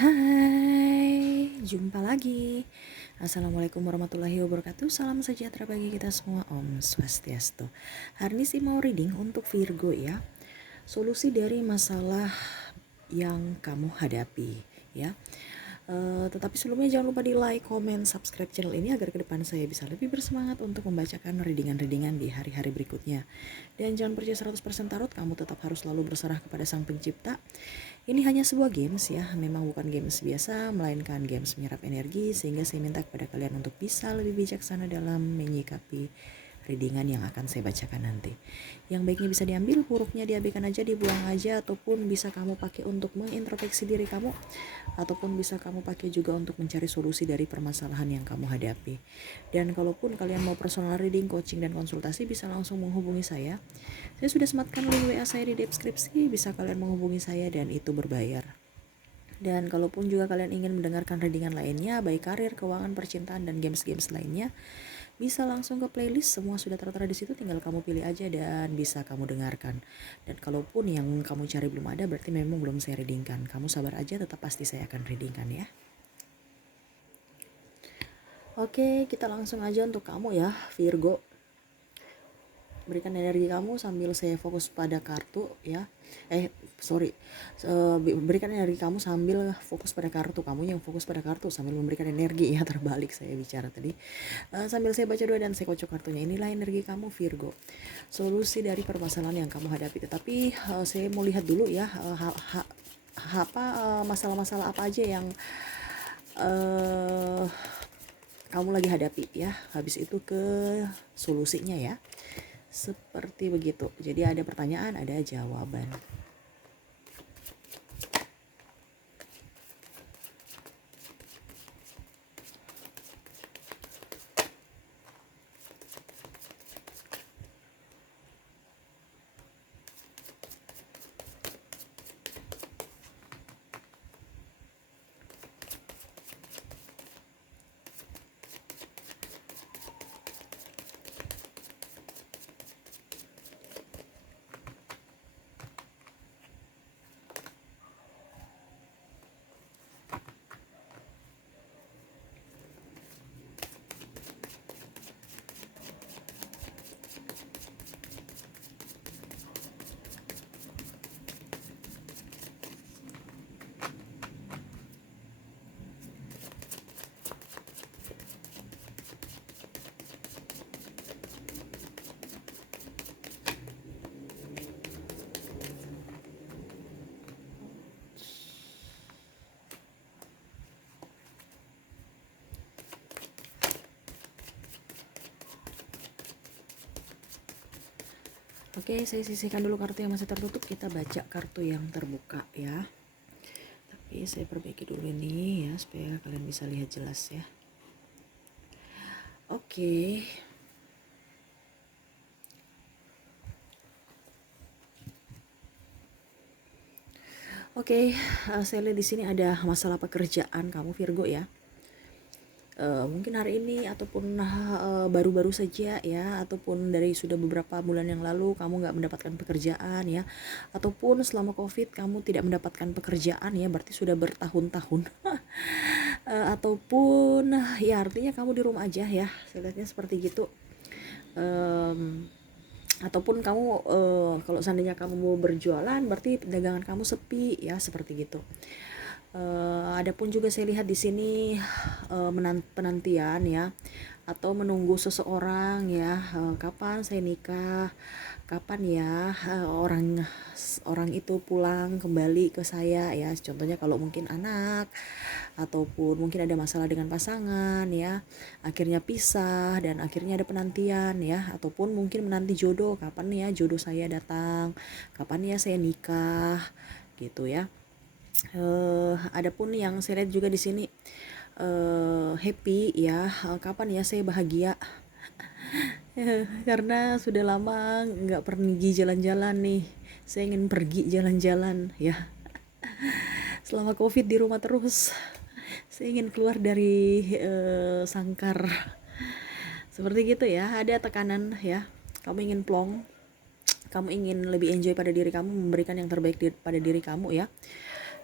Hai, jumpa lagi. Assalamualaikum warahmatullahi wabarakatuh. Salam sejahtera bagi kita semua. Om Swastiastu. Hari ini sih mau reading untuk Virgo ya. Solusi dari masalah yang kamu hadapi ya. Tetapi sebelumnya jangan lupa di like, comment, subscribe channel ini agar ke depan saya bisa lebih bersemangat untuk membacakan readingan-readingan di hari-hari berikutnya. Dan jangan percaya 100% tarot, kamu tetap harus selalu berserah kepada Sang Pencipta. Ini hanya sebuah games ya, memang bukan games biasa, melainkan games menyerap energi, sehingga saya minta kepada kalian untuk bisa lebih bijaksana dalam menyikapi readingan yang akan saya bacakan nanti. Yang baiknya bisa diambil, buruknya diabaikan aja, dibuang aja, ataupun bisa kamu pakai untuk mengintrospeksi diri kamu, ataupun bisa kamu pakai juga untuk mencari solusi dari permasalahan yang kamu hadapi. Dan kalaupun kalian mau personal reading, coaching, dan konsultasi, bisa langsung menghubungi saya. Saya sudah sematkan link WA saya di deskripsi, bisa kalian menghubungi saya dan itu berbayar. Dan kalaupun juga kalian ingin mendengarkan readingan lainnya, baik karir, keuangan, percintaan, dan games-games lainnya, bisa langsung ke playlist, semua sudah tertera di situ, tinggal kamu pilih aja dan bisa kamu dengarkan. Dan kalaupun yang kamu cari belum ada, berarti memang belum saya readingkan. Kamu sabar aja, tetap pasti saya akan readingkan ya. Oke, kita langsung aja untuk kamu ya, Virgo. Berikan energi kamu sambil saya fokus pada kartu ya. Berikan energi kamu sambil fokus pada kartu, kamu yang fokus pada kartu sambil memberikan energi ya, terbalik saya bicara tadi. Sambil saya baca doa dan saya kocok kartunya. Inilah energi kamu Virgo, solusi dari permasalahan yang kamu hadapi. Tetapi saya mau lihat dulu ya, masalah-masalah apa aja yang kamu lagi hadapi ya. Habis itu ke solusinya ya. Seperti begitu. Jadi ada pertanyaan, ada jawaban. Oke, saya sisihkan dulu kartu yang masih tertutup, kita baca kartu yang terbuka ya. Tapi saya perbaiki dulu ini ya, supaya kalian bisa lihat jelas ya. Oke. Oke, saya lihat di sini ada masalah pekerjaan kamu Virgo ya. Mungkin hari ini ataupun baru-baru saja ya, ataupun dari sudah beberapa bulan yang lalu kamu nggak mendapatkan pekerjaan ya, ataupun selama COVID kamu tidak mendapatkan pekerjaan ya, berarti sudah bertahun-tahun. Ataupun ya artinya kamu di rumah aja ya, saya lihatnya seperti gitu. Ataupun kamu kalau seandainya kamu mau berjualan, berarti dagangan kamu sepi ya, seperti gitu. Adapun juga saya lihat di sini penantian ya, atau menunggu seseorang ya, kapan saya nikah, kapan ya orang itu pulang kembali ke saya ya. Contohnya kalau mungkin anak, ataupun mungkin ada masalah dengan pasangan ya, akhirnya pisah dan akhirnya ada penantian ya, ataupun mungkin menanti jodoh, kapan ya jodoh saya datang, kapan ya saya nikah gitu ya. Adapun yang saya lihat juga di sini happy ya, kapan ya saya bahagia. Karena sudah lama nggak pergi jalan-jalan nih, saya ingin pergi jalan-jalan ya. Selama COVID di rumah terus, saya ingin keluar dari sangkar. Seperti gitu ya, ada tekanan ya, kamu ingin plong, kamu ingin lebih enjoy pada diri kamu, memberikan yang terbaik pada diri kamu ya.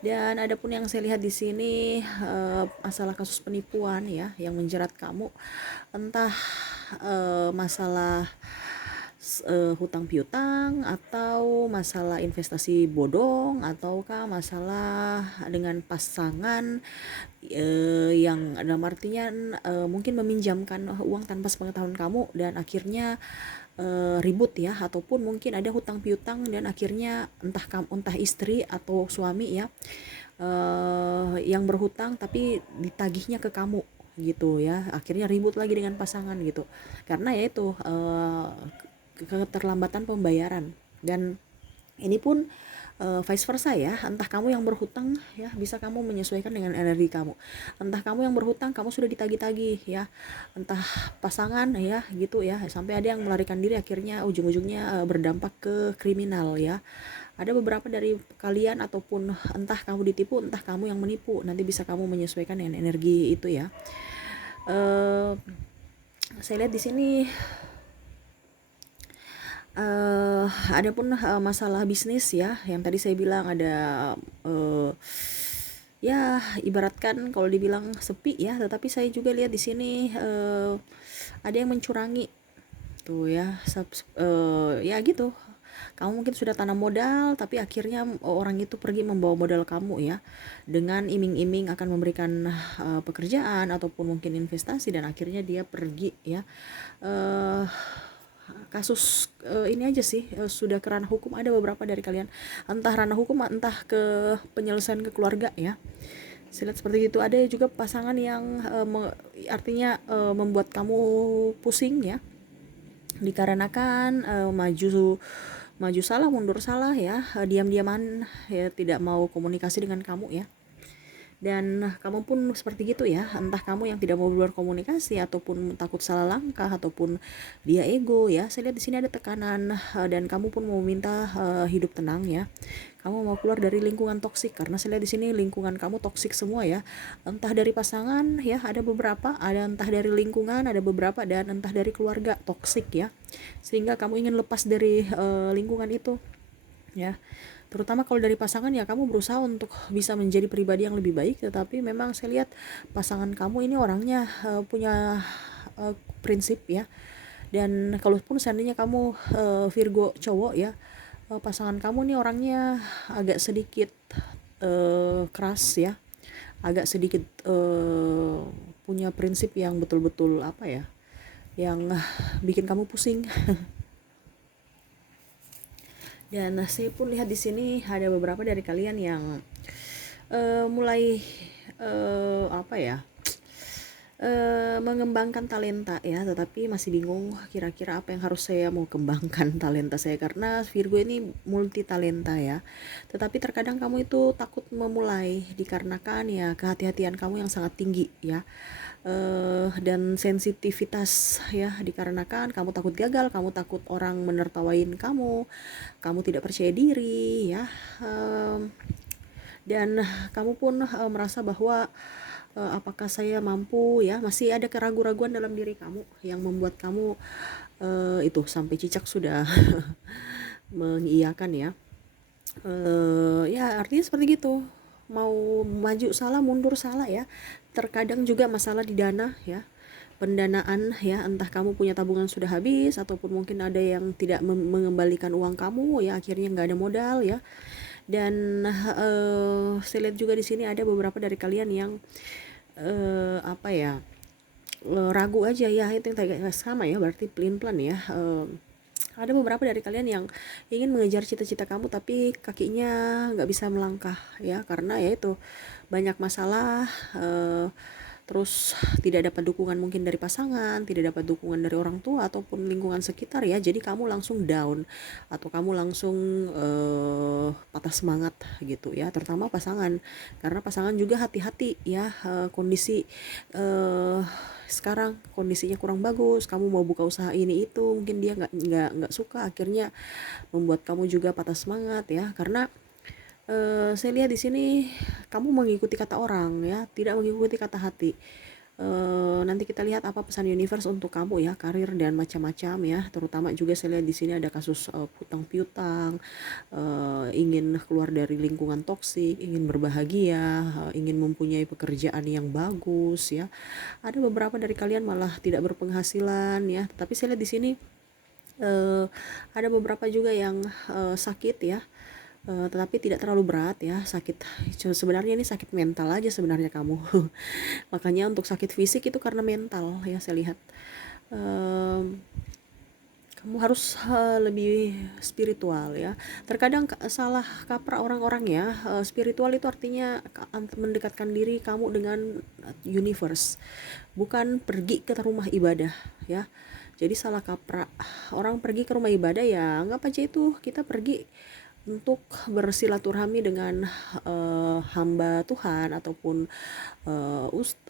Dan ada pun yang saya lihat di sini masalah kasus penipuan ya yang menjerat kamu, entah masalah hutang piutang, atau masalah investasi bodong, ataukah masalah dengan pasangan yang dalam artian mungkin meminjamkan uang tanpa sepengetahuan kamu dan akhirnya ribut ya, ataupun mungkin ada hutang piutang dan akhirnya entah istri atau suami ya yang berhutang tapi ditagihnya ke kamu gitu ya, akhirnya ribut lagi dengan pasangan gitu karena ya itu keterlambatan pembayaran. Dan ini pun vice versa ya, entah kamu yang berhutang ya, bisa kamu menyesuaikan dengan energi kamu, entah kamu yang berhutang kamu sudah ditagih-tagih ya, entah pasangan ya gitu ya, sampai ada yang melarikan diri akhirnya ujung-ujungnya berdampak ke kriminal ya. Ada beberapa dari kalian ataupun entah kamu ditipu entah kamu yang menipu, nanti bisa kamu menyesuaikan dengan energi itu ya. Saya lihat di sini ada pun masalah bisnis ya, yang tadi saya bilang ada ya ibaratkan kalau dibilang sepi ya, tetapi saya juga lihat di sini ada yang mencurangi tuh ya, ya gitu. Kamu mungkin sudah tanam modal tapi akhirnya orang itu pergi membawa modal kamu ya, dengan iming-iming akan memberikan pekerjaan ataupun mungkin investasi, dan akhirnya dia pergi ya. Kasus ini aja sih sudah ke ranah hukum, ada beberapa dari kalian entah ranah hukum entah ke penyelesaian ke keluarga ya. Saya lihat seperti itu. Ada juga pasangan yang artinya membuat kamu pusing ya, dikarenakan maju salah mundur salah ya, diam-diaman ya, tidak mau komunikasi dengan kamu ya. Dan kamu pun seperti gitu ya, entah kamu yang tidak mau berkomunikasi ataupun takut salah langkah ataupun dia ego ya. Saya lihat di sini ada tekanan dan kamu pun mau minta hidup tenang ya. Kamu mau keluar dari lingkungan toksik karena saya lihat di sini lingkungan kamu toksik semua ya. Entah dari pasangan ya, ada beberapa, ada entah dari lingkungan, ada beberapa, dan entah dari keluarga toksik ya. Sehingga kamu ingin lepas dari lingkungan itu ya. Terutama kalau dari pasangan ya, kamu berusaha untuk bisa menjadi pribadi yang lebih baik, tetapi memang saya lihat pasangan kamu ini orangnya punya prinsip ya. Dan kalaupun seandainya kamu Virgo cowok ya, pasangan kamu nih orangnya agak sedikit keras ya, agak sedikit punya prinsip yang betul-betul apa ya, yang bikin kamu pusing. Dan saya pun lihat di sini ada beberapa dari kalian yang mulai apa ya, mengembangkan talenta ya, tetapi masih bingung kira-kira apa yang harus saya mau kembangkan talenta saya, karena Virgo ini multi talenta ya. Tetapi terkadang kamu itu takut memulai dikarenakan ya kehati-hatian kamu yang sangat tinggi ya. Dan sensitivitas ya, dikarenakan kamu takut gagal, kamu takut orang menertawain kamu, kamu tidak percaya diri ya. Dan kamu pun merasa bahwa apakah saya mampu ya, masih ada keraguan-raguan dalam diri kamu yang membuat kamu itu sampai cicak sudah mengiyakan ya. Ya artinya seperti gitu, mau maju salah mundur salah ya. Terkadang juga masalah di dana ya, pendanaan ya, entah kamu punya tabungan sudah habis ataupun mungkin ada yang tidak mengembalikan uang kamu ya, akhirnya nggak ada modal ya. Dan saya lihat juga di sini ada beberapa dari kalian yang apa ya, ragu aja ya, itu yang tadi sama ya, berarti pelin-pelan ya. Ada beberapa dari kalian yang ingin mengejar cita-cita kamu tapi kakinya nggak bisa melangkah ya, karena ya itu banyak masalah, terus tidak dapat dukungan mungkin dari pasangan, tidak dapat dukungan dari orang tua ataupun lingkungan sekitar ya, jadi kamu langsung down atau kamu langsung patah semangat gitu ya, terutama pasangan, karena pasangan juga hati-hati ya, kondisi sekarang kondisinya kurang bagus, kamu mau buka usaha ini itu mungkin dia nggak suka, akhirnya membuat kamu juga patah semangat ya, karena saya lihat di sini kamu mengikuti kata orang ya, tidak mengikuti kata hati. Nanti kita lihat apa pesan universe untuk kamu ya, karir dan macam-macam ya. Terutama juga saya lihat di sini ada kasus hutang piutang, ingin keluar dari lingkungan toksik, ingin berbahagia, ingin mempunyai pekerjaan yang bagus ya. Ada beberapa dari kalian malah tidak berpenghasilan ya. Tapi saya lihat di sini ada beberapa juga yang sakit ya. Tetapi tidak terlalu berat ya, sakit sebenarnya ini sakit mental aja sebenarnya kamu. Makanya untuk sakit fisik itu karena mental ya, saya lihat kamu harus lebih spiritual ya. Terkadang salah kaprah orang-orang ya, spiritual itu artinya mendekatkan diri kamu dengan universe, bukan pergi ke rumah ibadah ya. Jadi salah kaprah, orang pergi ke rumah ibadah ya anggap aja itu kita pergi untuk bersilaturahmi dengan hamba Tuhan ataupun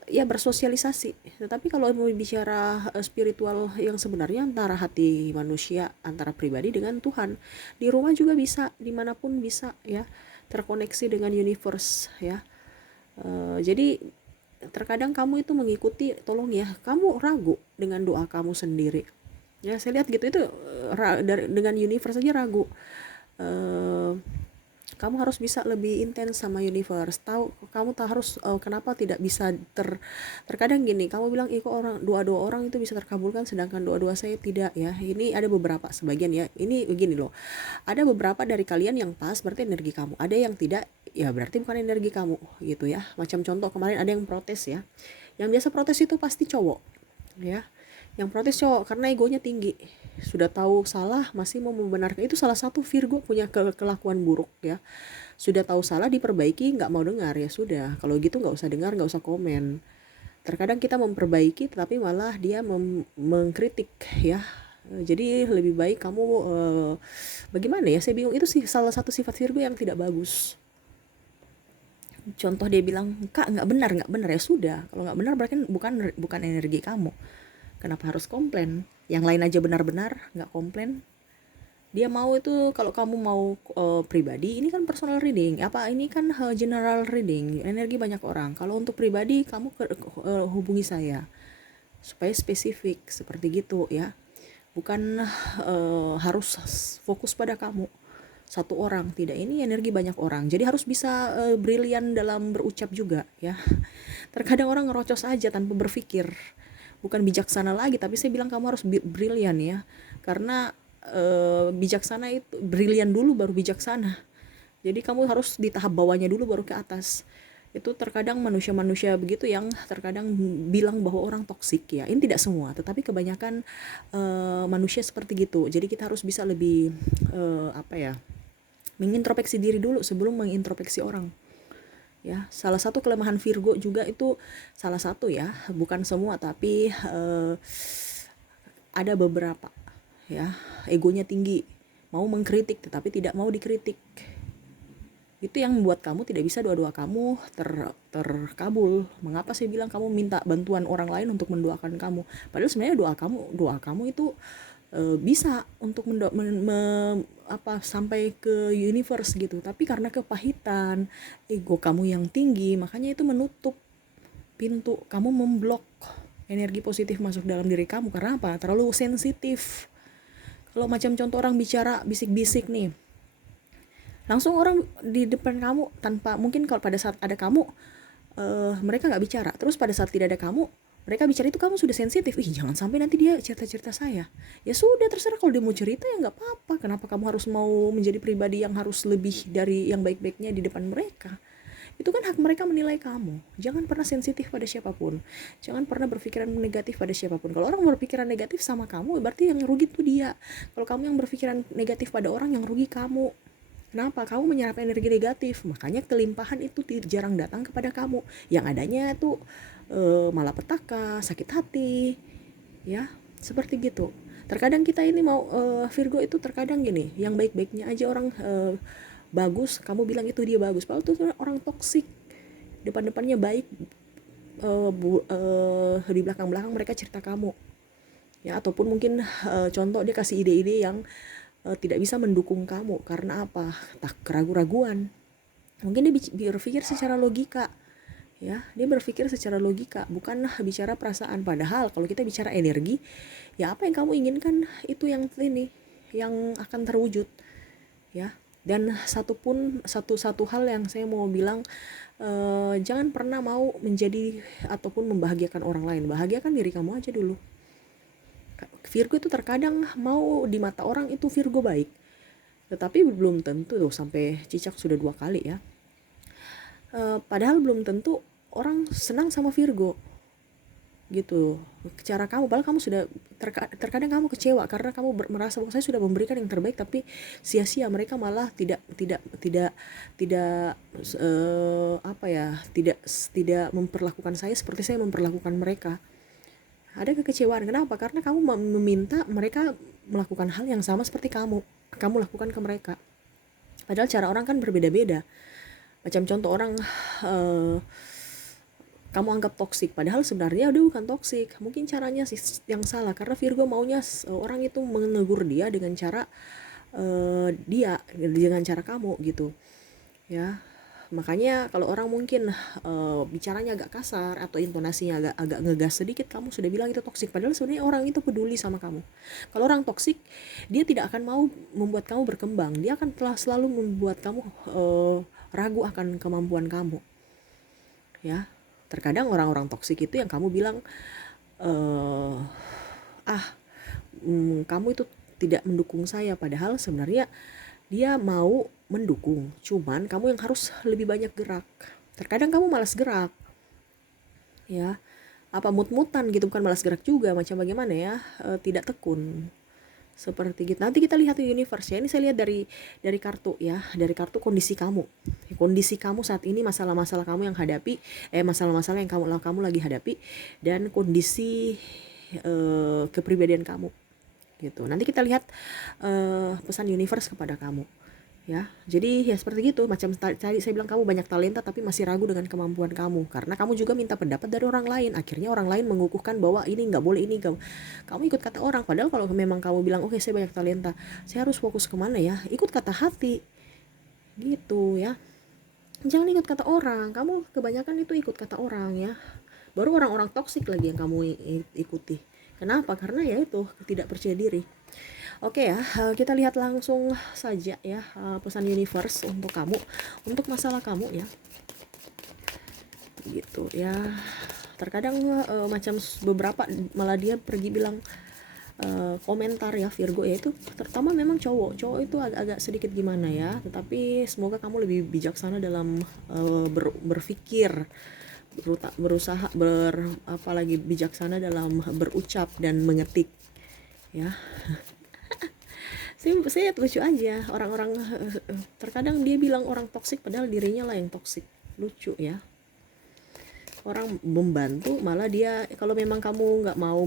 ya bersosialisasi. Tetapi kalau mau bicara spiritual yang sebenarnya antara hati manusia, antara pribadi dengan Tuhan, di rumah juga bisa, dimanapun bisa ya, terkoneksi dengan universe ya. Jadi terkadang kamu itu mengikuti, tolong ya, kamu ragu dengan doa kamu sendiri ya. Saya lihat gitu, itu dengan universe saja ragu. Kamu harus bisa lebih intens sama universe. Kamu harus kenapa tidak bisa terkadang gini, kamu bilang kok orang doa orang itu bisa terkabulkan sedangkan doa saya tidak ya. Ini ada beberapa, sebagian ya. Ini begini loh. Ada beberapa dari kalian yang pas, berarti energi kamu. Ada yang tidak, ya berarti bukan energi kamu gitu ya. Macam contoh kemarin ada yang protes ya. Yang biasa protes itu pasti cowok ya. Yang protes cowok karena egonya tinggi, sudah tahu salah masih mau membenarkan. Itu salah satu Virgo punya kelakuan buruk ya. Sudah tahu salah diperbaiki nggak mau dengar, ya sudah, kalau gitu nggak usah dengar, nggak usah komen. Terkadang kita memperbaiki tetapi malah dia mengkritik ya. Jadi lebih baik kamu bagaimana ya, saya bingung. Itu sih salah satu sifat Virgo yang tidak bagus. Contoh dia bilang, kak nggak benar ya sudah, kalau nggak benar berarti bukan energi kamu. Kenapa harus komplain? Yang lain aja benar-benar nggak komplain. Dia mau itu, kalau kamu mau pribadi, ini kan personal reading. Apa ini kan general reading, energi banyak orang. Kalau untuk pribadi kamu hubungi saya supaya spesifik seperti gitu ya. Bukan harus fokus pada kamu satu orang, tidak, ini energi banyak orang. Jadi harus bisa brilian dalam berucap juga ya. Terkadang orang ngerocos aja tanpa berpikir, bukan bijaksana lagi, tapi saya bilang kamu harus brilian ya, karena bijaksana itu brilian dulu baru bijaksana. Jadi kamu harus di tahap bawahnya dulu baru ke atas. Itu terkadang manusia-manusia begitu yang terkadang bilang bahwa orang toksik ya. Ini tidak semua, tetapi kebanyakan manusia seperti gitu. Jadi kita harus bisa lebih mengintrospeksi diri dulu sebelum mengintrospeksi orang. Ya, salah satu kelemahan Virgo juga itu, salah satu ya, bukan semua tapi ada beberapa ya, egonya tinggi, mau mengkritik tetapi tidak mau dikritik. Itu yang membuat kamu tidak bisa doa-doa kamu terkabul. Mengapa saya bilang kamu minta bantuan orang lain untuk mendoakan kamu, padahal sebenarnya doa kamu itu bisa untuk sampai ke universe gitu, tapi karena kepahitan ego kamu yang tinggi, makanya itu menutup pintu, kamu memblok energi positif masuk dalam diri kamu. Karena apa? Terlalu sensitif. Kalau macam contoh orang bicara bisik-bisik nih, langsung orang di depan kamu tanpa, mungkin kalau pada saat ada kamu mereka nggak bicara, terus pada saat tidak ada kamu mereka bicara, itu kamu sudah sensitif. Jangan sampai nanti dia cerita-cerita saya. Ya sudah, terserah, kalau dia mau cerita ya nggak apa-apa. Kenapa kamu harus mau menjadi pribadi yang harus lebih dari yang baik-baiknya di depan mereka? Itu kan hak mereka menilai kamu. Jangan pernah sensitif pada siapapun. Jangan pernah berpikiran negatif pada siapapun. Kalau orang berpikiran negatif sama kamu, berarti yang rugi itu dia. Kalau kamu yang berpikiran negatif pada orang, yang rugi kamu. Kenapa? Kamu menyerap energi negatif, makanya kelimpahan itu jarang datang kepada kamu. Yang adanya itu malapetaka, sakit hati, ya seperti gitu. Terkadang kita ini mau Virgo itu terkadang gini, yang baik-baiknya aja orang bagus, kamu bilang itu dia bagus, padahal itu orang toksik. Depan-depannya baik, di belakang-belakang mereka cerita kamu, ya. Ataupun mungkin contoh dia kasih ide-ide yang tidak bisa mendukung kamu. Karena apa? Tak keraguan-raguan. Mungkin dia berpikir secara logika Ya, dia berpikir secara logika, bukan bicara perasaan. Padahal kalau kita bicara energi, ya apa yang kamu inginkan itu yang ini yang akan terwujud, ya. Dan satu hal yang saya mau bilang, jangan pernah mau menjadi ataupun membahagiakan orang lain. Bahagiakan diri kamu aja dulu. Virgo itu terkadang mau di mata orang itu Virgo baik, tetapi belum tentu tuh, sampai cicak sudah 2 kali ya. Padahal belum tentu orang senang sama Virgo gitu. Cara kamu, padahal kamu sudah terkadang kamu kecewa karena kamu merasa bahwa saya sudah memberikan yang terbaik, tapi sia-sia, mereka malah tidak apa ya, tidak memperlakukan saya seperti saya memperlakukan mereka. Ada kekecewaan. Kenapa? Karena kamu meminta mereka melakukan hal yang sama seperti kamu lakukan ke mereka. Padahal cara orang kan berbeda-beda. Macam contoh orang, kamu anggap toksik, padahal sebenarnya udah bukan toksik. Mungkin caranya sih yang salah, karena Virgo maunya orang itu menegur dia dengan cara dengan cara kamu gitu ya. Makanya kalau orang mungkin bicaranya agak kasar atau intonasinya agak ngegas sedikit, kamu sudah bilang itu toksik, padahal sebenarnya orang itu peduli sama kamu. Kalau orang toksik, dia tidak akan mau membuat kamu berkembang, dia akan selalu membuat kamu ragu akan kemampuan kamu ya. Terkadang orang-orang toksik itu yang kamu bilang, kamu itu tidak mendukung saya, padahal sebenarnya dia mau mendukung, cuman kamu yang harus lebih banyak gerak. Terkadang kamu malas gerak ya, apa mut-mutan gitu, bukan malas gerak juga, macam bagaimana ya, tidak tekun seperti gitu. Nanti kita lihat di universe ya. Ini saya lihat dari kartu ya, dari kartu kondisi kamu saat ini, masalah-masalah kamu yang hadapi, masalah-masalah yang kamu lagi hadapi, dan kondisi kepribadian kamu gitu. Nanti kita lihat pesan universe kepada kamu ya. Jadi ya seperti gitu, macam tadi saya bilang, kamu banyak talenta tapi masih ragu dengan kemampuan kamu, karena kamu juga minta pendapat dari orang lain. Akhirnya orang lain mengukuhkan bahwa ini nggak boleh, ini kamu ikut kata orang. Padahal kalau memang kamu bilang oke, saya banyak talenta, saya harus fokus kemana ya, ikut kata hati gitu ya. Jangan ikut kata orang. Kamu kebanyakan itu ikut kata orang ya, baru orang-orang toksik lagi yang kamu ikuti. Kenapa? Karena ya itu, tidak percaya diri. Oke ya, kita lihat langsung saja ya pesan universe untuk kamu, untuk masalah kamu ya. Gitu ya. Terkadang macam beberapa malah dia pergi bilang komentar ya Virgo ya, itu terutama memang cowok itu agak sedikit gimana ya, tetapi semoga kamu lebih bijaksana dalam berpikir, berusaha apalagi bijaksana dalam berucap dan mengetik ya. Saya lucu aja, orang-orang terkadang dia bilang orang toksik padahal dirinya lah yang toksik. Lucu ya, orang membantu malah dia, kalau memang kamu nggak mau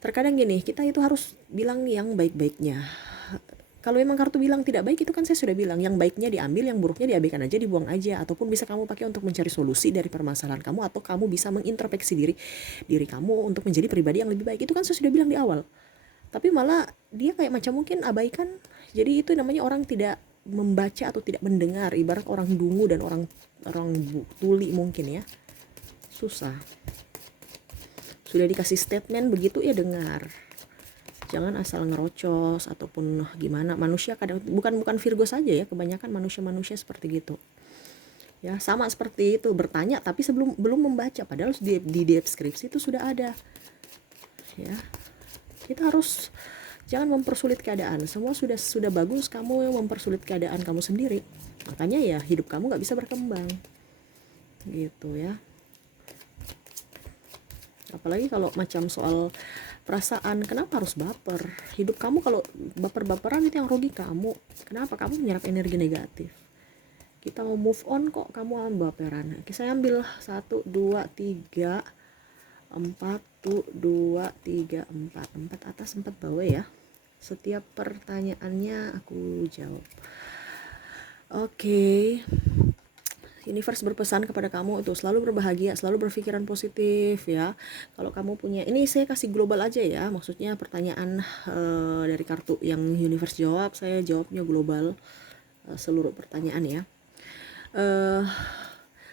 terkadang gini, kita itu harus bilang yang baik-baiknya. Kalau memang kartu bilang tidak baik, itu kan saya sudah bilang, yang baiknya diambil, yang buruknya diabaikan aja, dibuang aja. Ataupun bisa kamu pakai untuk mencari solusi dari permasalahan kamu, atau kamu bisa mengintrospeksi diri kamu untuk menjadi pribadi yang lebih baik. Itu kan saya sudah bilang di awal. Tapi malah dia kayak macam mungkin abaikan. Jadi itu namanya orang tidak membaca atau tidak mendengar, ibarat orang dungu dan orang tuli mungkin ya. Susah. Sudah dikasih statement begitu ya dengar. Jangan asal ngerocos ataupun gimana. Manusia kadang, bukan Virgo saja ya, kebanyakan manusia seperti gitu. Ya, sama seperti itu, bertanya tapi belum membaca, padahal di deskripsi itu sudah ada. Ya. Kita harus jangan mempersulit keadaan. Semua sudah bagus, kamu yang mempersulit keadaan kamu sendiri. Makanya ya hidup kamu nggak bisa berkembang gitu ya. Apalagi kalau macam soal perasaan, kenapa harus baper? Hidup kamu kalau baper-baperan itu yang rugi kamu. Kenapa kamu menyerap energi negatif? Kita mau move on kok kamu baperan. Oke, saya ambil 1, 2, 3, 4, 2, 3, 4 atas 4 bawah ya. Setiap pertanyaannya aku jawab. Oke. Universe berpesan kepada kamu itu selalu berbahagia, selalu berpikiran positif ya. Kalau kamu punya, ini saya kasih global aja ya, maksudnya pertanyaan dari kartu yang universe jawab, saya jawabnya global, seluruh pertanyaan ya.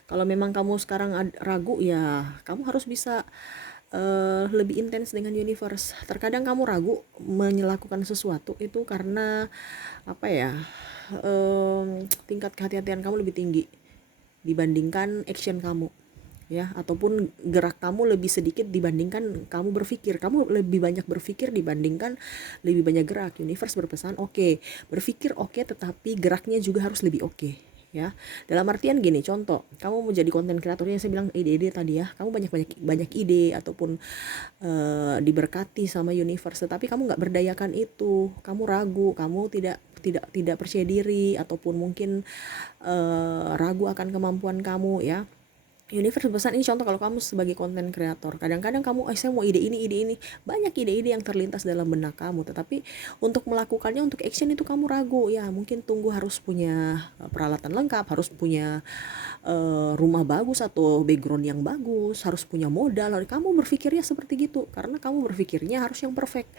Kalau memang kamu sekarang ragu, ya kamu harus bisa lebih intens dengan universe. Terkadang kamu ragu melakukan sesuatu itu karena apa ya, tingkat kehati-hatian kamu lebih tinggi dibandingkan action kamu, ya, ataupun gerak kamu lebih sedikit dibandingkan kamu berpikir. Kamu lebih banyak berpikir dibandingkan lebih banyak gerak. Universe berpesan, oke, berpikir oke, tetapi geraknya juga harus lebih oke, ya. Dalam artian gini, contoh, kamu mau jadi konten kreatornya, saya bilang ide-ide tadi ya, kamu banyak ide ataupun diberkati sama universe, tapi kamu nggak berdayakan itu, kamu ragu, kamu tidak percaya diri, ataupun mungkin ragu akan kemampuan kamu, ya. Universe pesan ini, contoh kalau kamu sebagai konten kreator, kadang-kadang kamu saya mau ide ini, banyak ide-ide yang terlintas dalam benak kamu, tetapi untuk melakukannya, untuk action itu kamu ragu, ya mungkin tunggu harus punya peralatan lengkap, harus punya rumah bagus atau background yang bagus, harus punya modal. Kamu berpikirnya seperti gitu karena kamu berpikirnya harus yang perfect.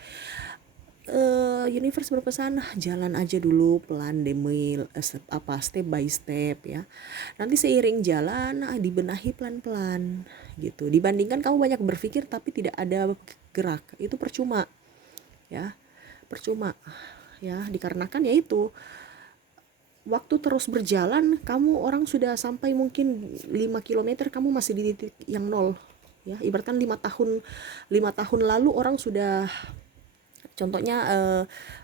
Universe berpesan, jalan aja dulu pelan demi step by step, ya. Nanti seiring jalan dibenahi pelan-pelan gitu. Dibandingkan kamu banyak berpikir tapi tidak ada gerak, itu percuma, ya. Percuma, ya, dikarenakan ya itu, waktu terus berjalan, kamu orang sudah sampai mungkin 5 kilometer, kamu masih di titik yang nol, ya. Ibaratkan 5 tahun lalu orang sudah, contohnya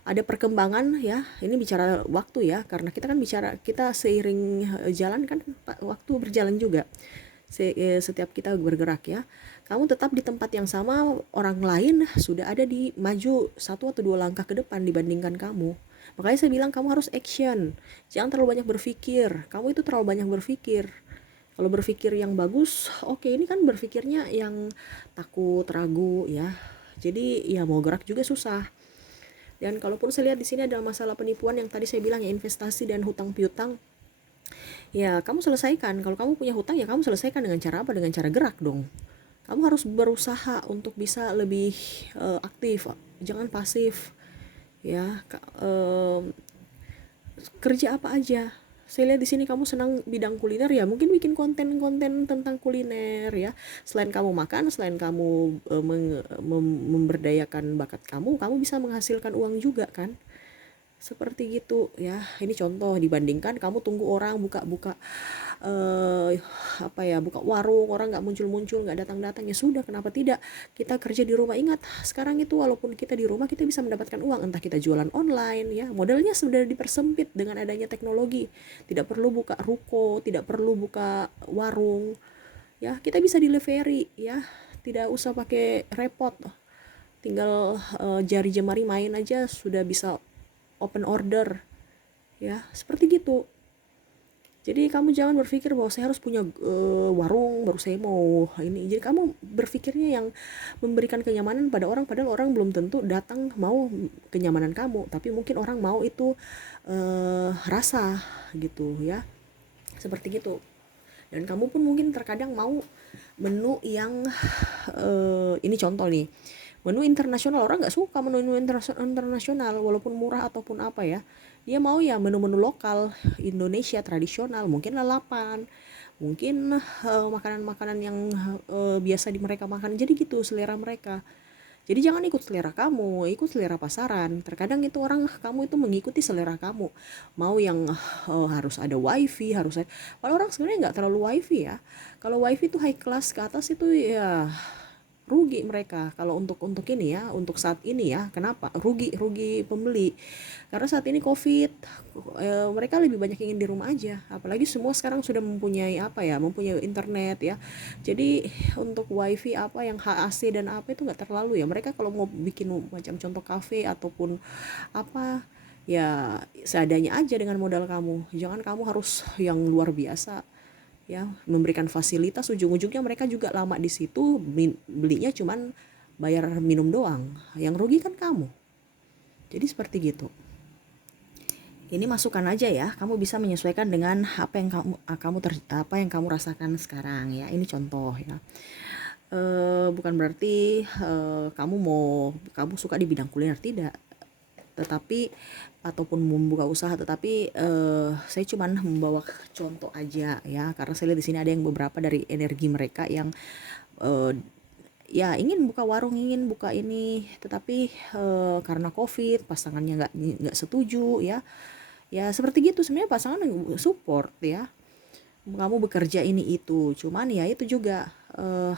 ada perkembangan, ya, ini bicara waktu ya, karena kita kan bicara kita seiring jalan kan, waktu berjalan juga. Setiap kita bergerak, ya, kamu tetap di tempat yang sama, orang lain sudah ada di maju 1 atau 2 langkah ke depan dibandingkan kamu. Makanya saya bilang kamu harus action, jangan terlalu banyak berpikir. Kamu itu terlalu banyak berpikir. Kalau berpikir yang bagus, oke, ini kan berpikirnya yang takut, ragu, ya. Jadi ya mau gerak juga susah. Dan kalaupun saya lihat di sini ada masalah penipuan yang tadi saya bilang, ya, investasi dan hutang piutang. Ya kamu selesaikan. Kalau kamu punya hutang, ya kamu selesaikan dengan cara apa? Dengan cara gerak dong. Kamu harus berusaha untuk bisa lebih aktif, jangan pasif, ya. Kerja apa aja. Saya lihat di sini kamu senang bidang kuliner, ya mungkin bikin konten-konten tentang kuliner, ya. Selain kamu makan, selain kamu memberdayakan bakat kamu bisa menghasilkan uang juga kan. Seperti gitu, ya. Ini contoh, dibandingkan kamu tunggu orang buka buka warung, orang nggak muncul-muncul, nggak datang-datang, ya sudah, kenapa tidak kita kerja di rumah. Ingat, sekarang itu walaupun kita di rumah kita bisa mendapatkan uang, entah kita jualan online, ya. Modalnya sudah dipersempit dengan adanya teknologi, tidak perlu buka ruko, tidak perlu buka warung, ya. Kita bisa delivery, ya, tidak usah pakai repot, tinggal jari jemari main aja sudah bisa open order, ya, seperti gitu. Jadi kamu jangan berpikir bahwa saya harus punya warung baru saya mau ini. Jadi kamu berpikirnya yang memberikan kenyamanan pada orang, padahal orang belum tentu datang mau kenyamanan kamu, tapi mungkin orang mau itu rasa gitu, ya. Seperti gitu. Dan kamu pun mungkin terkadang mau menu yang ini contoh nih, menu internasional. Orang nggak suka menu internasional walaupun murah ataupun apa, ya. Dia mau ya menu-menu lokal Indonesia tradisional, mungkin lalapan, mungkin makanan-makanan yang biasa di mereka makan. Jadi gitu selera mereka. Jadi jangan ikut selera kamu, ikut selera pasaran. Terkadang itu orang, kamu itu mengikuti selera kamu. Mau yang harus ada wifi, harus ada. Kalau orang sebenarnya nggak terlalu wifi, ya. Kalau wifi itu high class ke atas itu ya rugi mereka. Kalau untuk ini, ya, untuk saat ini, ya, kenapa rugi pembeli, karena saat ini COVID, mereka lebih banyak ingin di rumah aja, apalagi semua sekarang sudah mempunyai mempunyai internet, ya. Jadi untuk wifi apa yang HAC dan apa itu nggak terlalu, ya. Mereka kalau mau bikin macam contoh kafe ataupun apa, ya seadanya aja dengan modal kamu. Jangan kamu harus yang luar biasa, ya, memberikan fasilitas. Ujung-ujungnya mereka juga lama di situ, belinya cuman bayar minum doang, yang rugi kan kamu. Jadi seperti gitu. Ini masukan aja, ya, kamu bisa menyesuaikan dengan apa yang kamu rasakan sekarang, ya. Ini contoh, ya. Bukan berarti kamu suka di bidang kuliner, tidak. tetapi ataupun membuka usaha, tetapi saya cuman membawa contoh aja ya, karena saya lihat di sini ada yang beberapa dari energi mereka yang eh, ya ingin buka warung, ingin buka ini, tetapi karena COVID pasangannya nggak setuju ya. Ya seperti gitu, sebenarnya pasangan support ya, kamu bekerja ini itu, cuman ya itu juga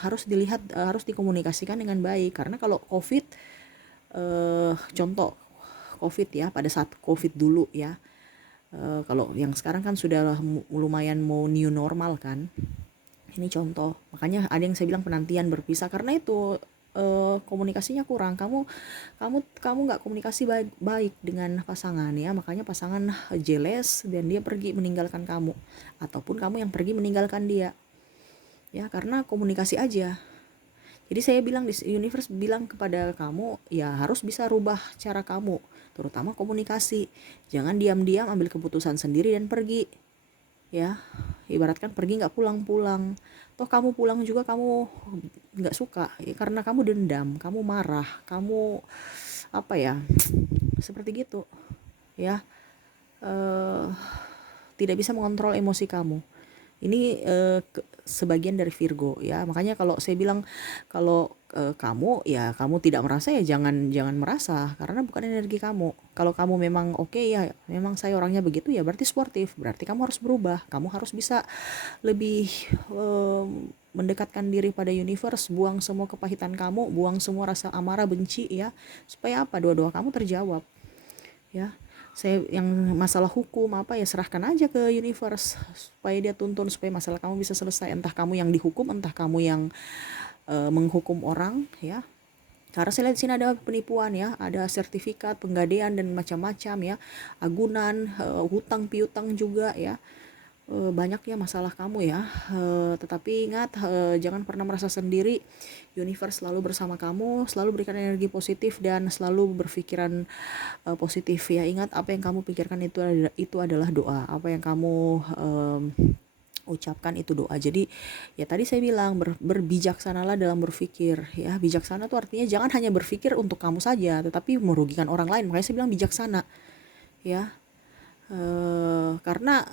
harus dilihat, harus dikomunikasikan dengan baik. Karena kalau COVID, contoh COVID ya, pada saat COVID dulu ya, kalau yang sekarang kan sudah lumayan mau new normal kan, ini contoh. Makanya ada yang saya bilang penantian berpisah karena itu komunikasinya kurang. Kamu nggak komunikasi baik dengan pasangan ya, makanya pasangan jealous dan dia pergi meninggalkan kamu, ataupun kamu yang pergi meninggalkan dia ya, karena komunikasi aja. Jadi saya bilang, di universe bilang kepada kamu ya harus bisa rubah cara kamu, terutama komunikasi. Jangan diam-diam ambil keputusan sendiri dan pergi ya, ibaratkan pergi nggak pulang-pulang. Toh kamu pulang juga kamu nggak suka ya, karena kamu dendam, kamu marah, kamu apa ya, seperti gitu ya, eh, tidak bisa mengontrol emosi kamu. Ini sebagian dari Virgo ya. Makanya kalau saya bilang, kalau kamu ya kamu tidak merasa ya jangan jangan merasa, karena bukan energi kamu. Kalau kamu memang oke ya memang saya orangnya begitu ya, berarti sportif, berarti kamu harus berubah, kamu harus bisa lebih mendekatkan diri pada universe, buang semua kepahitan kamu, buang semua rasa amarah benci ya, supaya apa, doa-doa kamu terjawab ya. Saya yang masalah hukum apa ya, serahkan aja ke universe supaya dia tuntun, supaya masalah kamu bisa selesai, entah kamu yang dihukum, entah kamu yang menghukum orang ya. Karena saya lihat di sini ada penipuan ya, ada sertifikat penggadean dan macam-macam ya, agunan, hutang piutang juga ya. Banyak ya masalah kamu ya, tetapi ingat, jangan pernah merasa sendiri. Universe selalu bersama kamu, selalu berikan energi positif dan selalu berpikiran positif ya. Ingat, apa yang kamu pikirkan itu adalah doa, apa yang kamu ucapkan itu doa. Jadi ya tadi saya bilang, berbijaksanalah dalam berpikir ya. Bijaksana tuh artinya jangan hanya berpikir untuk kamu saja tetapi merugikan orang lain, makanya saya bilang bijaksana ya. Karena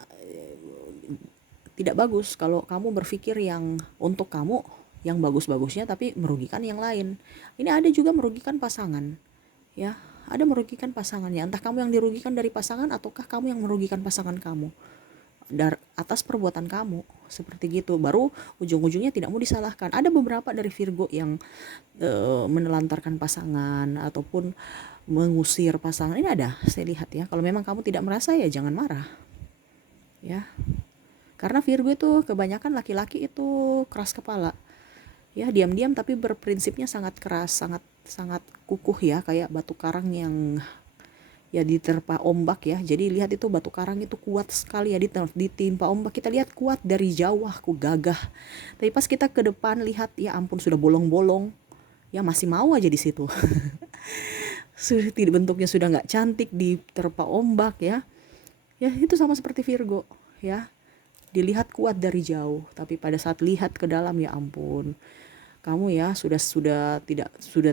tidak bagus kalau kamu berpikir yang untuk kamu, yang bagus-bagusnya, tapi merugikan yang lain. Ini ada juga merugikan pasangan ya, ada merugikan pasangannya, entah kamu yang dirugikan dari pasangan ataukah kamu yang merugikan pasangan kamu atas perbuatan kamu, seperti gitu. Baru ujung-ujungnya tidak mau disalahkan. Ada beberapa dari Virgo yang menelantarkan pasangan ataupun mengusir pasangan, ini ada, saya lihat ya. Kalau memang kamu tidak merasa ya jangan marah ya, karena Virgo itu kebanyakan laki-laki itu keras kepala ya, diam-diam tapi berprinsipnya sangat keras, sangat sangat kukuh ya, kayak batu karang yang ya diterpa ombak ya. Jadi lihat itu batu karang itu kuat sekali ya, ditimpa ombak kita lihat kuat dari jauh, aku gagah, tapi pas kita ke depan lihat ya ampun sudah bolong-bolong ya, masih mau aja di situ. Sudah bentuknya sudah nggak cantik, diterpa ombak ya. Ya itu sama seperti Virgo ya, dilihat kuat dari jauh tapi pada saat lihat ke dalam ya ampun, kamu ya sudah tidak, sudah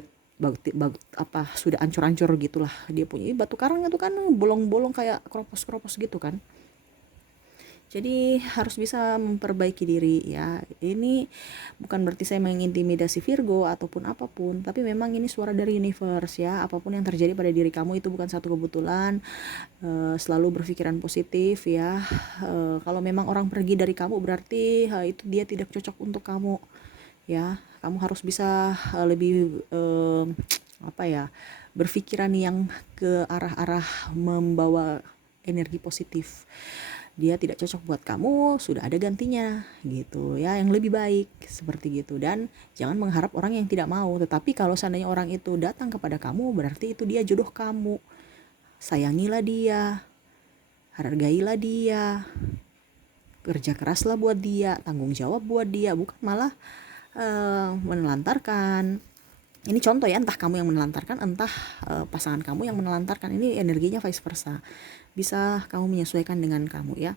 sudah ancur-ancur gitulah. Dia punya batu karang itu kan bolong-bolong kayak keropos-keropos gitu kan. Jadi harus bisa memperbaiki diri ya. Ini bukan berarti saya mengintimidasi Virgo ataupun apapun, tapi memang ini suara dari universe ya. Apapun yang terjadi pada diri kamu itu bukan satu kebetulan. Selalu berpikiran positif ya. Kalau memang orang pergi dari kamu berarti itu dia tidak cocok untuk kamu ya. Kamu harus bisa lebih apa ya, berpikiran yang ke arah-arah membawa energi positif. Dia tidak cocok buat kamu, sudah ada gantinya gitu ya, yang lebih baik, seperti gitu. Dan jangan mengharap orang yang tidak mau. Tetapi kalau seandainya orang itu datang kepada kamu, berarti itu dia jodoh kamu. Sayangilah dia, hargailah dia, kerja keraslah buat dia, tanggung jawab buat dia, bukan malah menelantarkan. Ini contoh ya, entah kamu yang menelantarkan, entah pasangan kamu yang menelantarkan. Ini energinya vice versa, bisa kamu menyesuaikan dengan kamu ya.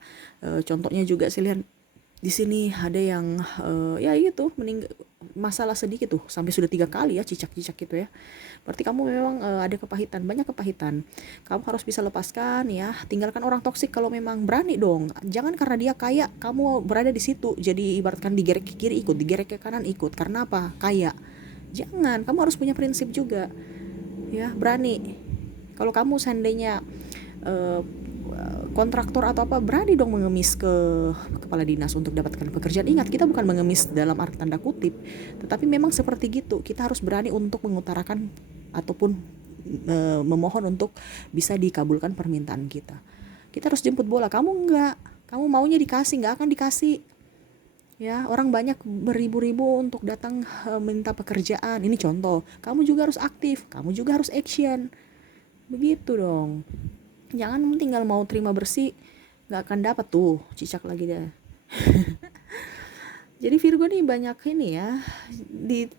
Contohnya juga saya lihat Di sini ada yang ya itu masalah sedikit tuh sampai sudah 3 kali ya cicak-cicak gitu ya. Berarti kamu memang ada kepahitan, banyak kepahitan. Kamu harus bisa lepaskan ya. Tinggalkan orang toksik kalau memang berani dong. Jangan karena dia kaya kamu berada di situ. Jadi ibaratkan digerek ke kiri ikut, digerek ke kanan ikut. Karena apa? Kaya. Jangan, kamu harus punya prinsip juga. Ya, berani. Kalau kamu seandainya eh, kontraktor atau apa, berani dong mengemis ke kepala dinas untuk dapatkan pekerjaan. Ingat, kita bukan mengemis dalam arti tanda kutip, tetapi memang seperti gitu, kita harus berani untuk mengutarakan ataupun memohon untuk bisa dikabulkan permintaan kita. Kita harus jemput bola, kamu enggak, kamu maunya dikasih, enggak akan dikasih. Ya, orang banyak beribu-ribu untuk datang minta pekerjaan. Ini contoh, kamu juga harus aktif, kamu juga harus action. Begitu dong. Jangan tinggal mau terima bersih, nggak akan dapat tuh cicak lagi deh. Jadi Virgo nih banyak ini ya,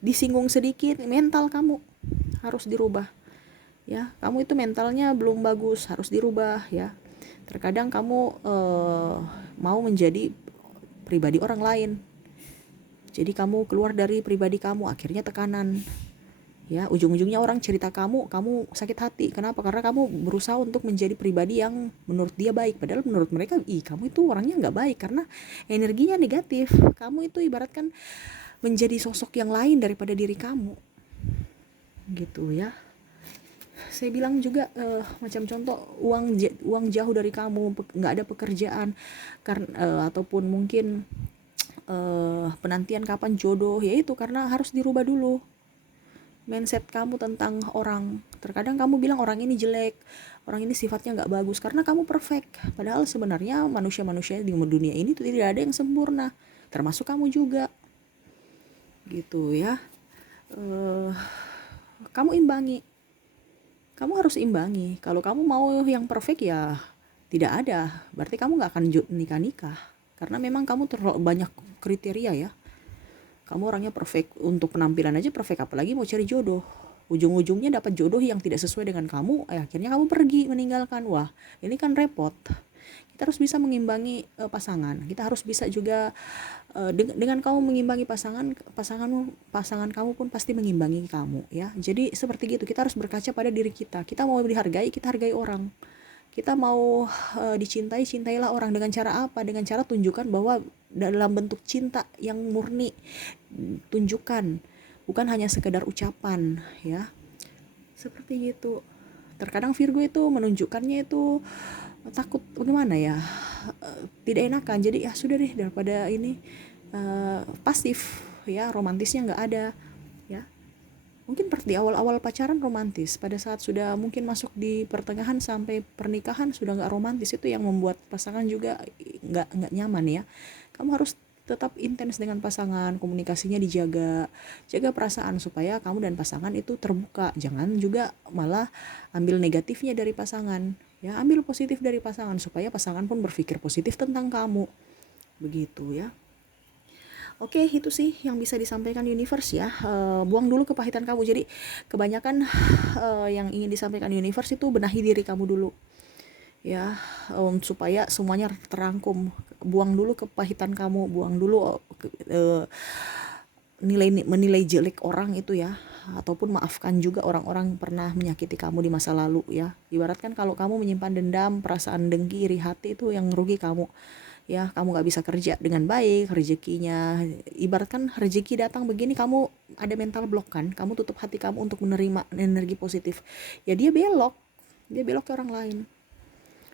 disinggung sedikit, mental kamu harus dirubah. Ya, kamu itu mentalnya belum bagus, harus dirubah ya. Terkadang kamu mau menjadi pribadi orang lain. Jadi kamu keluar dari pribadi kamu, akhirnya tekanan. Ya, ujung-ujungnya orang cerita kamu sakit hati. Kenapa? Karena kamu berusaha untuk menjadi pribadi yang menurut dia baik, padahal menurut mereka kamu itu orangnya nggak baik karena energinya negatif. Kamu itu ibaratkan menjadi sosok yang lain daripada diri kamu, gitu ya. Saya bilang juga macam contoh, uang jauh dari kamu, nggak ada pekerjaan karena ataupun mungkin penantian kapan jodoh, yaitu karena harus dirubah dulu mindset kamu tentang orang. Terkadang kamu bilang orang ini jelek, orang ini sifatnya nggak bagus karena kamu perfect. Padahal sebenarnya manusia-manusia di dunia ini tuh tidak ada yang sempurna, termasuk kamu juga, gitu ya. Uh, kamu imbangi, kamu harus imbangi. Kalau kamu mau yang perfect ya tidak ada, berarti kamu nggak akan nikah karena memang kamu terlalu banyak kriteria ya. Kamu orangnya perfect, untuk penampilan aja perfect, apalagi mau cari jodoh. Ujung-ujungnya dapat jodoh yang tidak sesuai dengan kamu, akhirnya kamu pergi meninggalkan. Wah, ini kan repot. Kita harus bisa mengimbangi pasangan. Kita harus bisa juga dengan kamu mengimbangi pasangan kamu pun pasti mengimbangi kamu ya. Jadi seperti gitu, kita harus berkaca pada diri kita. Kita mau dihargai, kita hargai orang. Kita mau dicintai, cintailah orang. Dengan cara apa? Dengan cara tunjukkan bahwa dalam bentuk cinta yang murni, tunjukkan, bukan hanya sekedar ucapan ya. Seperti gitu. Terkadang Virgo itu menunjukkannya itu takut bagaimana ya, tidak enakan. Jadi ya sudah deh, daripada ini pasif ya, romantisnya nggak ada ya. Mungkin di awal-awal pacaran romantis, pada saat sudah mungkin masuk di pertengahan sampai pernikahan sudah nggak romantis. Itu yang membuat pasangan juga nggak nyaman ya. Kamu harus tetap intens dengan pasangan, komunikasinya dijaga, jaga perasaan supaya kamu dan pasangan itu terbuka. Jangan juga malah ambil negatifnya dari pasangan ya, ambil positif dari pasangan supaya pasangan pun berpikir positif tentang kamu, begitu ya. Oke, itu sih yang bisa disampaikan universe ya. Buang dulu kepahitan kamu. Jadi kebanyakan yang ingin disampaikan universe itu benahi diri kamu dulu ya, supaya semuanya terangkum. Buang dulu kepahitan kamu, buang dulu menilai jelek orang itu ya, ataupun maafkan juga orang-orang pernah menyakiti kamu di masa lalu ya. Ibaratkan kalau kamu menyimpan dendam, perasaan dengki, iri hati, itu yang rugi kamu ya. Kamu gak bisa kerja dengan baik, rezekinya, ibaratkan rezeki datang begini, kamu ada mental block kan, kamu tutup hati kamu untuk menerima energi positif ya, dia belok ke orang lain.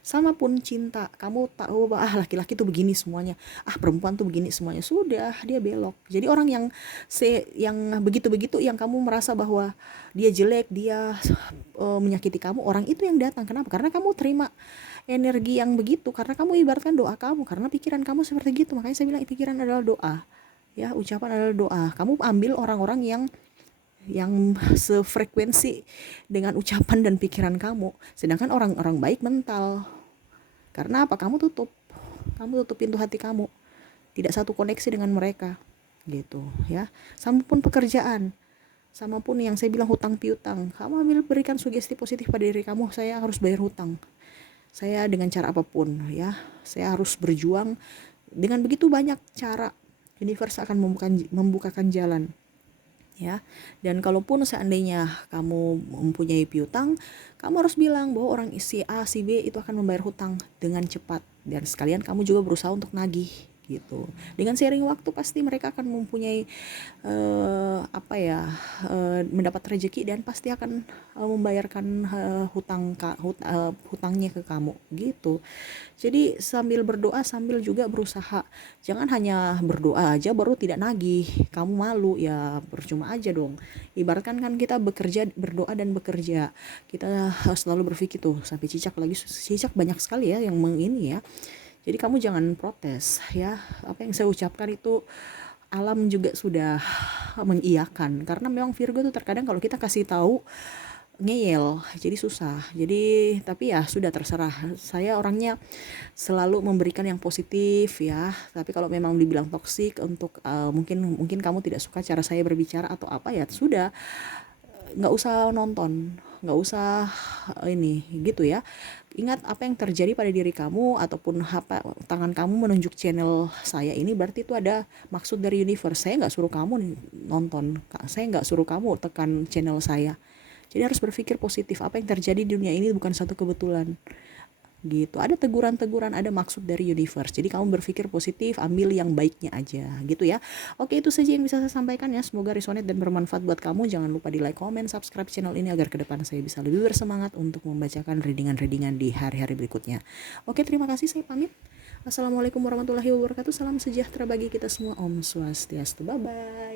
Sama pun cinta, kamu tahu bahwa laki-laki tuh begini semuanya, perempuan tuh begini semuanya, sudah dia belok. Jadi orang yang begitu-begitu, yang kamu merasa bahwa dia jelek, dia menyakiti kamu, orang itu yang datang. Kenapa? Karena kamu terima energi yang begitu, karena kamu ibaratkan doa kamu, karena pikiran kamu seperti gitu. Makanya saya bilang pikiran adalah doa ya, ucapan adalah doa. Kamu ambil orang-orang yang sefrekuensi dengan ucapan dan pikiran kamu, sedangkan orang-orang baik mental. Karena apa? Kamu tutup pintu hati kamu, tidak satu koneksi dengan mereka, gitu ya. Sama pun pekerjaan, sama pun yang saya bilang hutang piutang, kamu ambil, berikan sugesti positif pada diri kamu, saya harus bayar hutang saya dengan cara apapun ya, saya harus berjuang Dengan begitu banyak cara universe akan membukakan jalan ya. Dan kalaupun seandainya kamu mempunyai piutang, kamu harus bilang bahwa orang si A, si B itu akan membayar hutang dengan cepat, dan sekalian kamu juga berusaha untuk nagih gitu. Dengan sharing waktu pasti mereka akan mempunyai mendapat rezeki dan pasti akan membayarkan hutangnya ke kamu gitu. Jadi sambil berdoa sambil juga berusaha. Jangan hanya berdoa aja baru tidak nagih. Kamu malu ya, percuma aja dong. Ibaratkan kan kita bekerja, berdoa dan bekerja. Kita selalu berpikir tuh sampai cicak lagi, cicak banyak sekali ya yang ini ya. Jadi kamu jangan protes ya. Apa yang saya ucapkan itu alam juga sudah mengiyakan, karena memang Virgo tuh terkadang kalau kita kasih tahu ngeyel, jadi susah. Jadi tapi ya sudah, terserah. Saya orangnya selalu memberikan yang positif ya. Tapi kalau memang dibilang toksik untuk mungkin kamu tidak suka cara saya berbicara atau apa, ya sudah, nggak usah nonton, nggak usah ini gitu ya. Ingat apa yang terjadi pada diri kamu ataupun apa tangan kamu menunjuk channel saya ini, berarti itu ada maksud dari universe. Saya nggak suruh kamu nonton, saya nggak suruh kamu tekan channel saya. Jadi harus berpikir positif. Apa yang terjadi di dunia ini bukan satu kebetulan gitu. Ada teguran-teguran, ada maksud dari universe. Jadi kamu berpikir positif, ambil yang baiknya aja gitu ya. Oke, itu saja yang bisa saya sampaikan ya. Semoga resonate dan bermanfaat buat kamu. Jangan lupa di like, comment, subscribe channel ini agar ke depan saya bisa lebih bersemangat untuk membacakan readingan-readingan di hari-hari berikutnya. Oke, terima kasih, saya pamit. Assalamualaikum warahmatullahi wabarakatuh. Salam sejahtera bagi kita semua. Om Swastiastu. Bye bye.